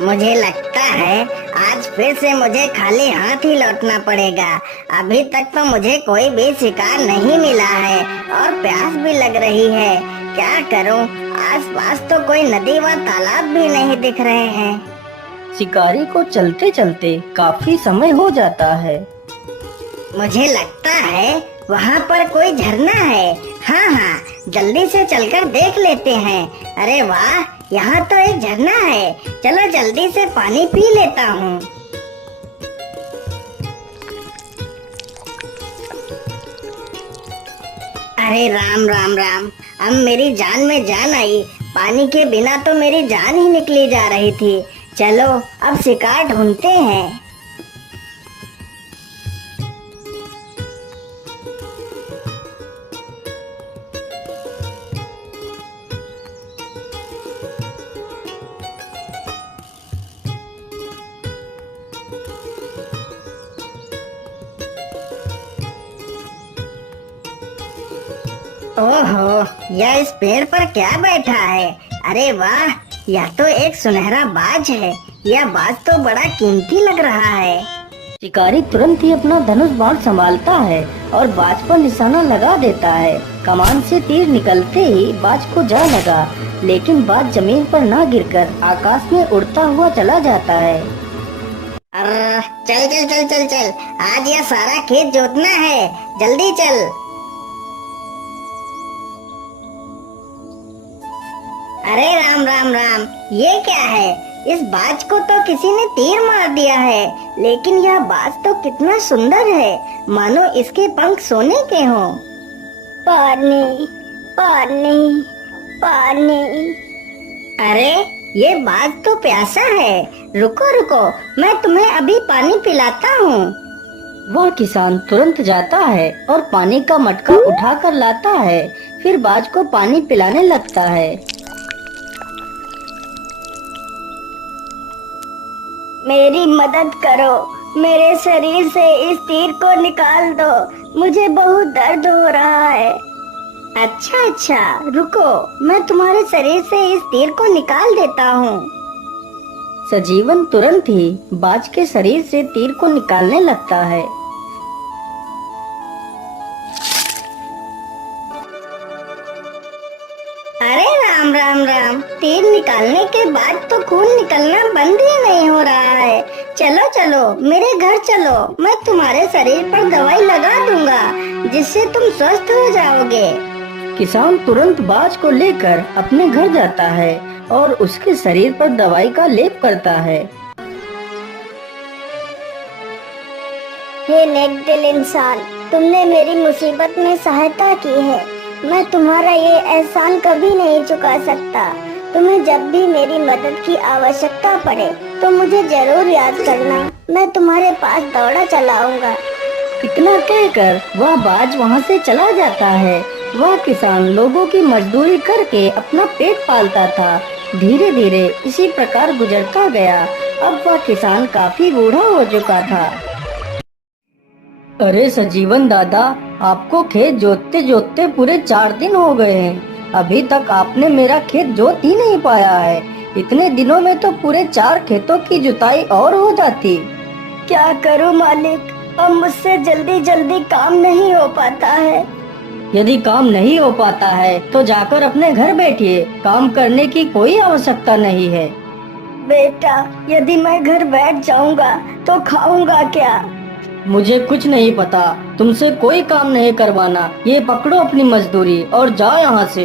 मुझे लगता है आज फिर से मुझे खाली हाथ ही लौटना पड़ेगा। अभी तक तो मुझे कोई भी शिकार नहीं मिला है और प्यास भी लग रही है। क्या करूं? आसपास तो कोई नदी व तालाब भी नहीं दिख रहे हैं। शिकारी को चलते चलते काफी समय हो जाता है। मुझे लगता है वहाँ पर कोई झरना है। हाँ हाँ, जल्दी से चलकर देख लेते हैं। अरे वाह, यहाँ तो एक झरना है। चलो जल्दी से पानी पी लेता हूँ। अरे राम राम राम, अब मेरी जान में जान आई। पानी के बिना तो मेरी जान ही निकली जा रही थी। चलो अब शिकार ढूंढते हैं। ओहो, यह इस पेड़ पर क्या बैठा है? अरे वाह, यह तो एक सुनहरा बाज है। यह बाज तो बड़ा कीमती लग रहा है। शिकारी तुरंत ही अपना धनुष बाण संभालता है और बाज पर निशाना लगा देता है। कमान से तीर निकलते ही बाज को जा लगा, लेकिन बाज जमीन पर न गिरकर आकाश में उड़ता हुआ चला जाता है। चल चल चल चल चल, आज यह सारा खेत जोतना है। जल्दी चल। अरे राम राम राम, ये क्या है? इस बाज को तो किसी ने तीर मार दिया है, लेकिन यह बाज तो कितना सुंदर है, मानो इसके पंख सोने के हों। पानी पानी पानी। अरे ये बाज तो प्यासा है। रुको रुको, मैं तुम्हें अभी पानी पिलाता हूँ। वह किसान तुरंत जाता है और पानी का मटका उठा कर लाता है। फिर बाज को पानी पिलाने लगता है। मेरी मदद करो, मेरे शरीर से इस तीर को निकाल दो। मुझे बहुत दर्द हो रहा है। अच्छा अच्छा, रुको, मैं तुम्हारे शरीर से इस तीर को निकाल देता हूँ। सजीवन तुरंत ही बाज के शरीर से तीर को निकालने लगता है। अरे राम राम राम, तीर निकालने के बाद तो खून निकलना बंद ही नहीं हो रहा है। चलो चलो मेरे घर चलो, मैं तुम्हारे शरीर पर दवाई लगा दूंगा, जिससे तुम स्वस्थ हो जाओगे। किसान तुरंत बाज को लेकर अपने घर जाता है और उसके शरीर पर दवाई का लेप करता है। हे नेक दिल इंसान, तुमने मेरी मुसीबत में सहायता की है। मैं तुम्हारा ये एहसान कभी नहीं चुका सकता। तुम्हें जब भी मेरी मदद की आवश्यकता पड़े तो मुझे जरूर याद करना। मैं तुम्हारे पास दौड़ा चलाऊंगा। इतना कहकर वह बाज वहाँ से चला जाता है। वह किसान लोगों की मजदूरी करके अपना पेट पालता था। धीरे धीरे इसी प्रकार गुजरता गया। अब वह किसान काफी बूढ़ा हो चुका था। अरे सजीवन दादा, आपको खेत जोतते जोतते पूरे 4 दिन हो गए हैं। अभी तक आपने मेरा खेत जोत ही नहीं पाया है। इतने दिनों में तो पूरे 4 खेतों की जुताई और हो जाती। क्या करूं मालिक, अब मुझसे जल्दी जल्दी काम नहीं हो पाता है। यदि काम नहीं हो पाता है तो जाकर अपने घर बैठिए। काम करने की कोई आवश्यकता नहीं है। बेटा, यदि मैं घर बैठ जाऊंगा तो खाऊंगा क्या? मुझे कुछ नहीं पता। तुमसे कोई काम नहीं करवाना। ये पकड़ो अपनी मजदूरी और जाओ यहाँ से।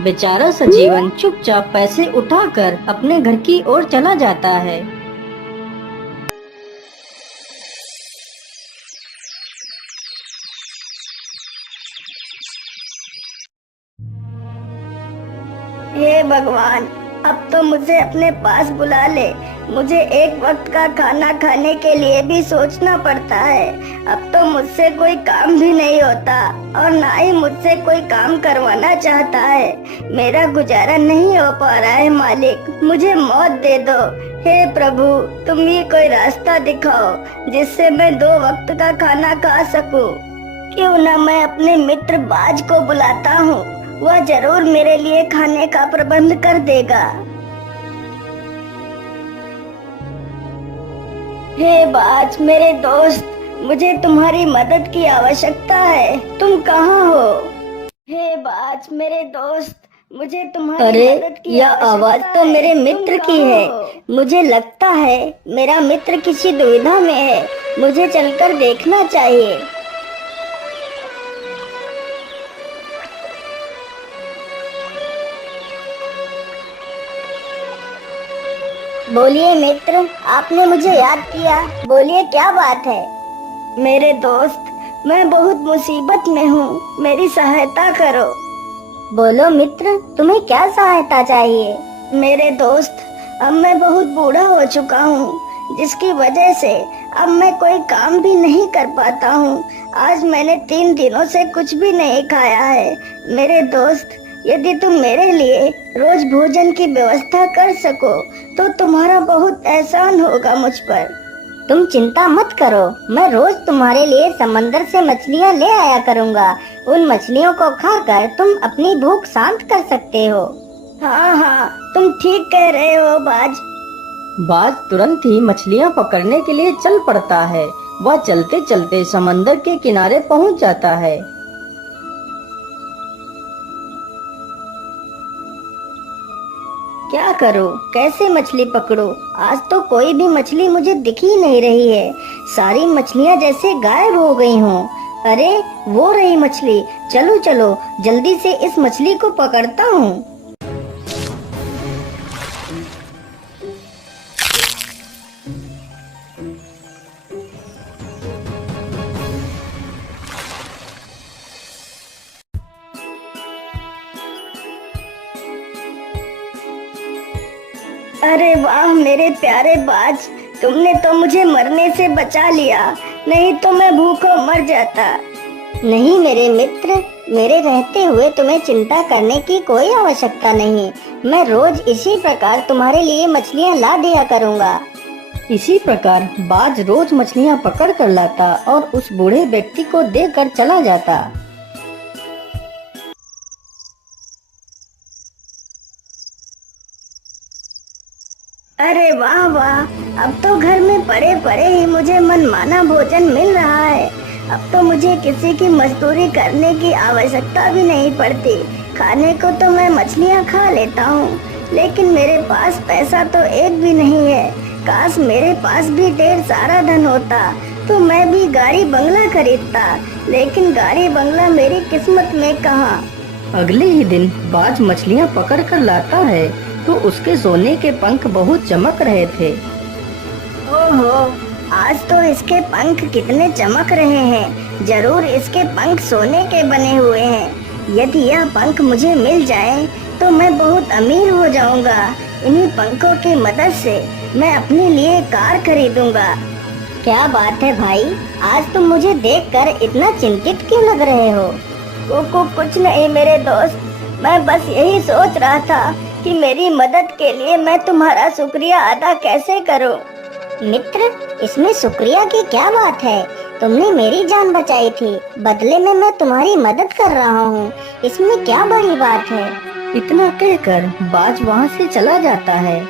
बेचारा सजीवन चुपचाप पैसे उठाकर अपने घर की ओर चला जाता है। हे भगवान, अब तो मुझे अपने पास बुला ले। मुझे एक वक्त का खाना खाने के लिए भी सोचना पड़ता है। अब तो मुझसे कोई काम भी नहीं होता और ना ही मुझसे कोई काम करवाना चाहता है। मेरा गुजारा नहीं हो पा रहा है मालिक, मुझे मौत दे दो। हे प्रभु, तुम ही कोई रास्ता दिखाओ जिससे मैं 2 वक्त का खाना खा सकूं। क्यों ना मैं अपने मित्र बाज को बुलाता हूँ, वह जरूर मेरे लिए खाने का प्रबंध कर देगा। हे बाज मेरे दोस्त, मुझे तुम्हारी मदद की आवश्यकता है। तुम कहाँ हो? हे बाज मेरे दोस्त, मुझे तुम्हारी अरे, मदद की यह आवश्यकता आवाज तो है। मेरे तुम मित्र की कहाँ है। हो? मुझे लगता है मेरा मित्र किसी दुविधा में है। मुझे चलकर देखना चाहिए। बोलिए मित्र, आपने मुझे याद किया। बोलिए, क्या बात है? मेरे दोस्त, मैं बहुत मुसीबत में हूँ, मेरी सहायता करो। बोलो मित्र, तुम्हें क्या सहायता चाहिए? मेरे दोस्त, अब मैं बहुत बूढ़ा हो चुका हूँ, जिसकी वजह से अब मैं कोई काम भी नहीं कर पाता हूँ। आज मैंने 3 दिनों से कुछ भी नहीं खाया है। मेरे दोस्त, यदि तुम मेरे लिए रोज भोजन की व्यवस्था कर सको तो तुम्हारा बहुत एहसान होगा मुझ पर। तुम चिंता मत करो, मैं रोज तुम्हारे लिए समंदर से मछलियाँ ले आया करूँगा। उन मछलियों को खाकर तुम अपनी भूख शांत कर सकते हो। हाँ हाँ, तुम ठीक कह रहे हो बाज। बाज तुरंत ही मछलियाँ पकड़ने के लिए चल पड़ता है। वह चलते चलते समंदर के किनारे पहुँच जाता है। क्या करूं, कैसे मछली पकड़ूं? आज तो कोई भी मछली मुझे दिख ही नहीं रही है। सारी मछलियां जैसे गायब हो गई हों। अरे, वो रही मछली। चलो चलो, जल्दी से इस मछली को पकड़ता हूँ। अरे वाह मेरे प्यारे बाज, तुमने तो मुझे मरने से बचा लिया, नहीं तो मैं भूखों मर जाता। नहीं मेरे मित्र, मेरे रहते हुए तुम्हें चिंता करने की कोई आवश्यकता नहीं। मैं रोज इसी प्रकार तुम्हारे लिए मछलियाँ ला दिया करूँगा। इसी प्रकार बाज रोज मछलियाँ पकड़ कर लाता और उस बूढ़े व्यक्ति को देकर चला जाता। अरे वाह वाह, अब तो घर में पड़े पड़े ही मुझे मनमाना भोजन मिल रहा है। अब तो मुझे किसी की मजदूरी करने की आवश्यकता भी नहीं पड़ती। खाने को तो मैं मछलियाँ खा लेता हूँ, लेकिन मेरे पास पैसा तो एक भी नहीं है। काश मेरे पास भी ढेर सारा धन होता तो मैं भी गाड़ी बंगला खरीदता, लेकिन गाड़ी बंगला मेरी किस्मत में कहाँ। अगले ही दिन बाज मछलियाँ पकड़ कर लाता है तो उसके सोने के पंख बहुत चमक रहे थे। ओहो, आज तो इसके पंख कितने चमक रहे हैं। जरूर इसके पंख सोने के बने हुए हैं। यदि यह पंख मुझे मिल जाए तो मैं बहुत अमीर हो जाऊंगा। इन्हीं पंखों की मदद से मैं अपने लिए कार खरीदूंगा। क्या बात है भाई, आज तुम मुझे देखकर इतना चिंतित क्यों लग रहे हो? कुछ नहीं मेरे दोस्त, मैं बस यही सोच रहा था कि मेरी मदद के लिए मैं तुम्हारा शुक्रिया अदा कैसे करूं। मित्र, इसमें शुक्रिया की क्या बात है? तुमने मेरी जान बचाई थी, बदले में मैं तुम्हारी मदद कर रहा हूँ। इसमें क्या बड़ी बात है? इतना कहकर बाज वहाँ से चला जाता है।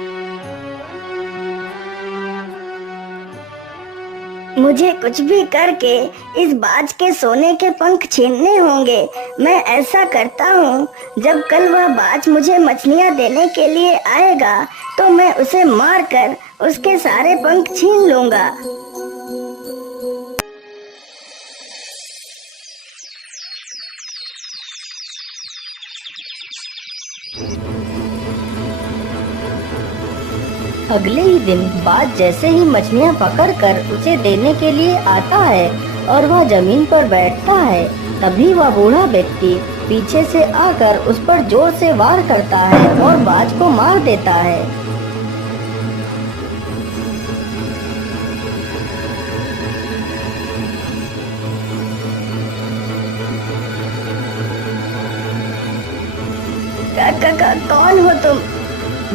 मुझे कुछ भी करके इस बाज के सोने के पंख छीनने होंगे। मैं ऐसा करता हूँ, जब कल वह बाज मुझे मछलियाँ देने के लिए आएगा तो मैं उसे मारकर उसके सारे पंख छीन लूंगा। अगले ही दिन बाज जैसे ही मछलियाँ पकड़कर उसे देने के लिए आता है और वह जमीन पर बैठता है, तभी वह बूढ़ा व्यक्ति पीछे से आकर उस पर जोर से वार करता है और बाज को मार देता है। कौन हो तुम?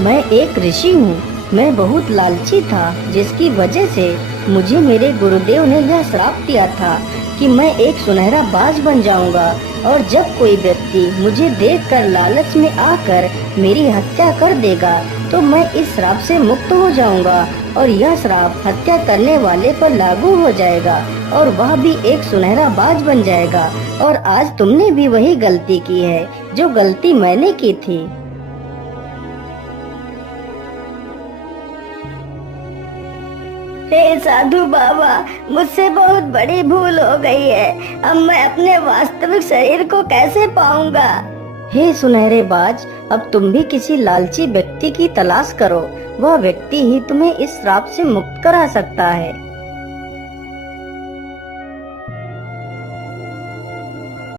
मैं एक ऋषि हूँ। मैं बहुत लालची था, जिसकी वजह से मुझे मेरे गुरुदेव ने यह श्राप दिया था कि मैं एक सुनहरा बाज बन जाऊंगा और जब कोई व्यक्ति मुझे देखकर लालच में आकर मेरी हत्या कर देगा तो मैं इस श्राप से मुक्त हो जाऊंगा और यह श्राप हत्या करने वाले पर लागू हो जाएगा और वह भी एक सुनहरा बाज बन जाएगा। और आज तुमने भी वही गलती की है जो गलती मैंने की थी। हे साधु बाबा, मुझसे बहुत बड़ी भूल हो गई है। अब मैं अपने वास्तविक शरीर को कैसे पाऊंगा? हे सुनहरे बाज, अब तुम भी किसी लालची व्यक्ति की तलाश करो। वह व्यक्ति ही तुम्हें इस श्राप से मुक्त करा सकता है।